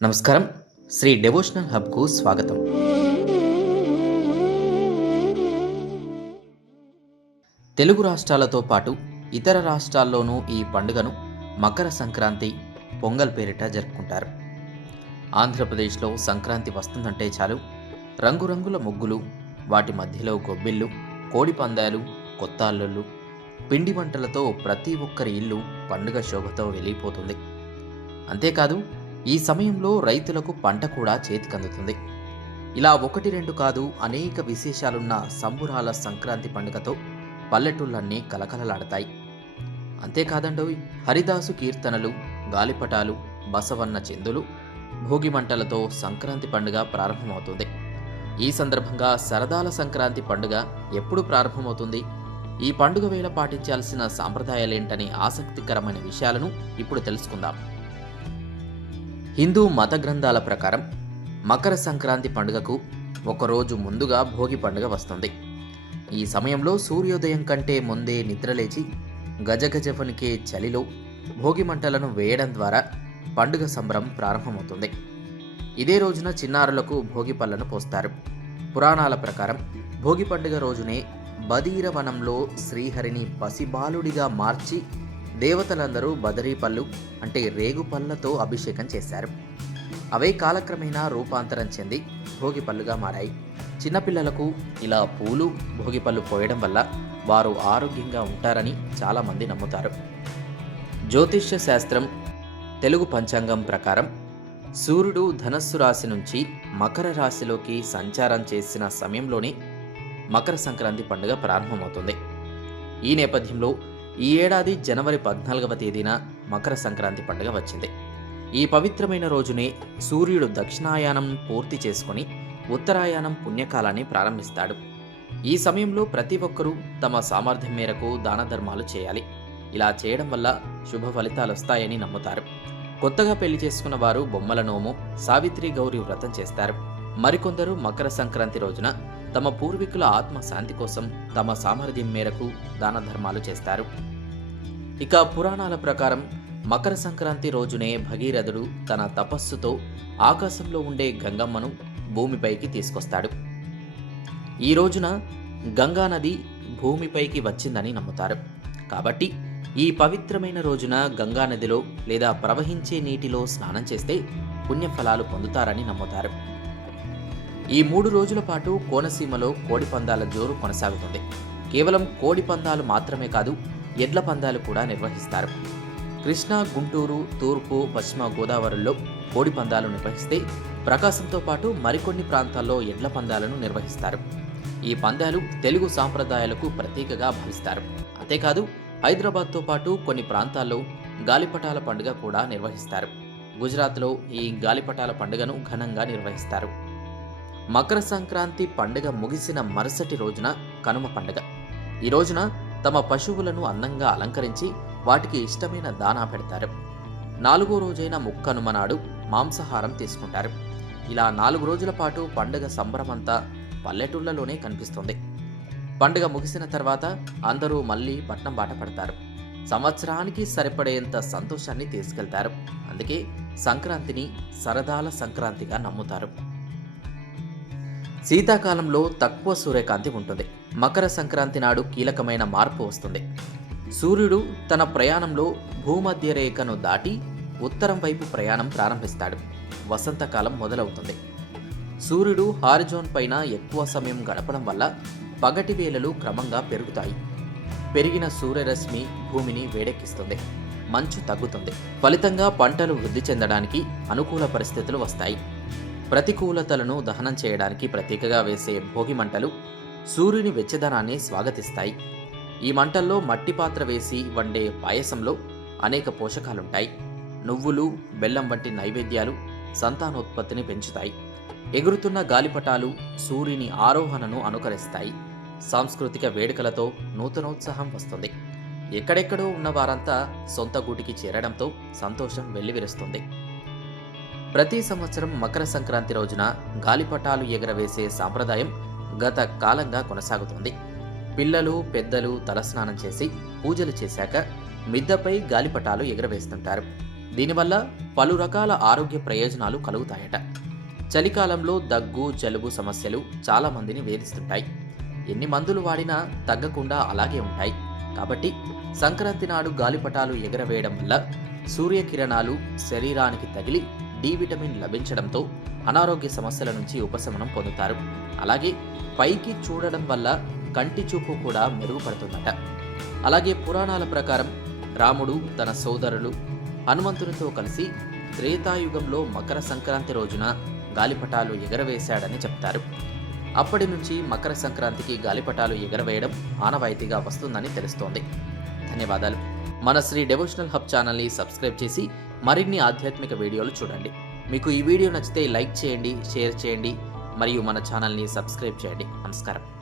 నమస్కారం. శ్రీ డెవోషనల్ హబ్‌కు స్వాగతం. తెలుగు రాష్ట్రాలతో పాటు ఇతర రాష్ట్రాల్లోనూ ఈ పండుగను మకర సంక్రాంతి, పొంగల్ పేరిట జరుపుకుంటారు. ఆంధ్రప్రదేశ్‌లో సంక్రాంతి వస్తుందంటే చాలు రంగురంగుల ముగ్గులు, వాటి మధ్యలో గొబ్బిళ్ళు, కోడి పందాలు, కొత్త అల్లుళ్ళు, పిండి వంటలతో ప్రతి ఒక్కరి ఇల్లు పండుగ శోభతో వెలిగిపోతుంది. అంతేకాదు ఈ సమయంలో రైతులకు పంట కూడా చేతికందుతుంది. ఇలా ఒకటి రెండు కాదు అనేక విశేషాలున్న సంబురాల సంక్రాంతి పండుగతో పల్లెటూళ్ళన్నీ కలకలలాడతాయి. అంతేకాదండోయ్, హరిదాసు కీర్తనలు, గాలిపటాలు, బసవన్న చిందులు, భోగి మంటలతో సంక్రాంతి పండుగ ప్రారంభమవుతుంది. ఈ సందర్భంగా సరదాల సంక్రాంతి పండుగ ఎప్పుడు ప్రారంభమవుతుంది, ఈ పండుగ వేళ పాటించాల్సిన సాంప్రదాయాలేంటనే ఆసక్తికరమైన విషయాలను ఇప్పుడు తెలుసుకుందాం. హిందూ మత గ్రంథాల ప్రకారం మకర సంక్రాంతి పండుగకు ఒకరోజు ముందుగా భోగి పండుగ వస్తుంది. ఈ సమయంలో సూర్యోదయం కంటే ముందే నిద్రలేచి గజగజ వణికే చలిలో భోగి మంటలను వేయడం ద్వారా పండుగ సంబరం ప్రారంభమవుతుంది. ఇదే రోజున చిన్నారులకు భోగి పళ్ళను పోస్తారు. పురాణాల ప్రకారం భోగి పండుగ రోజునే బదీరవనంలో శ్రీహరిని పసిబాలుడిగా మార్చి దేవతలందరూ బదరీ పళ్ళు అంటే రేగు పళ్ళతో అభిషేకం చేశారు. అవే కాలక్రమేణా రూపాంతరం చెంది భోగి పళ్ళుగా మారాయి. చిన్నపిల్లలకు ఇలా పూలు, భోగి పళ్ళు పోయడం వల్ల వారు ఆరోగ్యంగా ఉంటారని చాలామంది నమ్ముతారు. జ్యోతిష్య శాస్త్రం, తెలుగు పంచాంగం ప్రకారం సూర్యుడు ధనస్సు రాశి నుంచి మకర రాశిలోకి సంచారం చేసిన సమయంలోనే మకర సంక్రాంతి పండుగ ప్రారంభమవుతుంది. ఈ నేపథ్యంలో ఈ ఏడాది జనవరి 14వ తేదీన మకర సంక్రాంతి పండుగ వచ్చింది. ఈ పవిత్రమైన రోజునే సూర్యుడు దక్షిణాయానం పూర్తి చేసుకుని ఉత్తరాయణం పుణ్యకాలాన్ని ప్రారంభిస్తాడు. ఈ సమయంలో ప్రతి ఒక్కరూ తమ సామర్థ్యం మేరకు దాన ధర్మాలు చేయాలి. ఇలా చేయడం వల్ల శుభ ఫలితాలు వస్తాయని నమ్ముతారు. కొత్తగా పెళ్లి చేసుకున్న వారు బొమ్మల నోము, సావిత్రి గౌరి వ్రతం చేస్తారు. మరికొందరు మకర సంక్రాంతి రోజున తమ పూర్వీకుల ఆత్మ శాంతి కోసం తమ సామర్థ్యం మేరకు దాన ధర్మాలు చేస్తారు. ఇక పురాణాల ప్రకారం మకర సంక్రాంతి రోజునే భగీరథుడు తన తపస్సుతో ఆకాశంలో ఉండే గంగమ్మను భూమిపైకి తీసుకొస్తాడు. ఈ రోజున గంగా నది భూమిపైకి వచ్చిందని నమ్ముతారు. కాబట్టి ఈ పవిత్రమైన రోజున గంగా నదిలో లేదా ప్రవహించే నీటిలో స్నానం చేస్తే పుణ్యఫలాలు పొందుతారని నమ్ముతారు. ఈ 3 రోజుల పాటు కోనసీమలో కోడి పందాల జోరు కొనసాగుతుంది. కేవలం కోడి పందాలు మాత్రమే కాదు, ఎడ్ల పందాలు కూడా నిర్వహిస్తారు. కృష్ణా, గుంటూరు, తూర్పు, పశ్చిమ గోదావరిలో కోడి పందాలు నిర్వహిస్తే ప్రకాశంతో పాటు మరికొన్ని ప్రాంతాల్లో ఎడ్ల పందాలను నిర్వహిస్తారు. ఈ పందాలు తెలుగు సాంప్రదాయాలకు ప్రతీకగా భావిస్తారు. అంతేకాదు హైదరాబాద్తో పాటు కొన్ని ప్రాంతాల్లో గాలిపటాల పండుగ కూడా నిర్వహిస్తారు. గుజరాత్లో ఈ గాలిపటాల పండుగను ఘనంగా నిర్వహిస్తారు. మకర సంక్రాంతి పండుగ ముగిసిన మరుసటి రోజున కనుమ పండుగ. ఈ రోజున తమ పశువులను అందంగా అలంకరించి వాటికి ఇష్టమైన దానా పెడతారు. 4వ రోజైన ముక్కనుమ నాడు మాంసాహారం తీసుకుంటారు. ఇలా 4 రోజుల పాటు పండుగ సంబరమంతా పల్లెటూళ్ళలోనే కనిపిస్తుంది. పండుగ ముగిసిన తర్వాత అందరూ మళ్ళీ పట్నం బాట పడతారు. సంవత్సరానికి సరిపడేంత సంతోషాన్ని తీసుకెళ్తారు. అందుకే సంక్రాంతిని సరదాల సంక్రాంతిగా నమ్ముతారు. శీతాకాలంలో తక్కువ సూర్యకాంతి ఉంటుంది. మకర సంక్రాంతి నాడు కీలకమైన మార్పు వస్తుంది. సూర్యుడు తన ప్రయాణంలో భూమధ్య రేఖను దాటి ఉత్తరం వైపు ప్రయాణం ప్రారంభిస్తాడు. వసంతకాలం మొదలవుతుంది. సూర్యుడు హారిజోన్ పైన ఎక్కువ సమయం గడపడం వల్ల పగటి వేళలు క్రమంగా పెరుగుతాయి. పెరిగిన సూర్యరశ్మి భూమిని వేడెక్కిస్తుంది. మంచు తగ్గుతుంది. ఫలితంగా పంటలు వృద్ధి చెందడానికి అనుకూల పరిస్థితులు వస్తాయి. ప్రతికూలతలను దహనం చేయడానికి ప్రతీకగా వేసే భోగి మంటలు సూర్యుని వెచ్చదనాన్ని స్వాగతిస్తాయి. ఈ మంటల్లో మట్టి పాత్ర వేసి వండే పాయసంలో అనేక పోషకాలుంటాయి. నువ్వులు, బెల్లం వంటి నైవేద్యాలు సంతానోత్పత్తిని పెంచుతాయి. ఎగురుతున్న గాలిపటాలు సూర్యుని ఆరోహణను అనుకరిస్తాయి. సాంస్కృతిక వేడుకలతో నూతనోత్సాహం వస్తుంది. ఎక్కడెక్కడో ఉన్న వారంతా సొంత గూటికి చేరడంతో సంతోషం వెల్లివిరుస్తుంది. ప్రతి సంవత్సరం మకర సంక్రాంతి రోజున గాలిపటాలు ఎగరవేసే సాంప్రదాయం గత కాలంగా కొనసాగుతుంది. పిల్లలు, పెద్దలు తలస్నానం చేసి పూజలు చేశాక మిద్దపై గాలిపటాలు ఎగరవేస్తుంటారు. దీనివల్ల పలు రకాల ఆరోగ్య ప్రయోజనాలు కలుగుతాయట. చలికాలంలో దగ్గు, జలుబు సమస్యలు చాలా మందిని వేధిస్తుంటాయి. ఎన్ని మందులు వాడినా తగ్గకుండా అలాగే ఉంటాయి. కాబట్టి సంక్రాంతి నాడు గాలిపటాలు ఎగరవేయడం వల్ల సూర్యకిరణాలు శరీరానికి తగిలి డి విటమిన్ లభించడంతో అనారోగ్య సమస్యల నుంచి ఉపశమనం పొందుతారు. అలాగే పైకి చూడడం వల్ల కంటి చూపు కూడా మెరుగుపడుతుందట. అలాగే పురాణాల ప్రకారం రాముడు తన సోదరులు హనుమంతునితో కలిసి త్రేతాయుగంలో మకర సంక్రాంతి రోజున గాలిపటాలు ఎగరవేశాడని చెప్తారు. అప్పటి నుంచి మకర సంక్రాంతికి గాలిపటాలు ఎగరవేయడం ఆనవాయితీగా వస్తుందని తెలుస్తోంది. ధన్యవాదాలు. మన శ్రీ డివోషనల్ హబ్ ఛానల్ని సబ్స్క్రైబ్ చేసి మరిన్ని ఆధ్యాత్మిక వీడియోలు చూడండి. మీకు ఈ వీడియో నచ్చితే లైక్ చేయండి, షేర్ చేయండి మరియు మన ఛానల్ని సబ్స్క్రైబ్ చేయండి. నమస్కారం.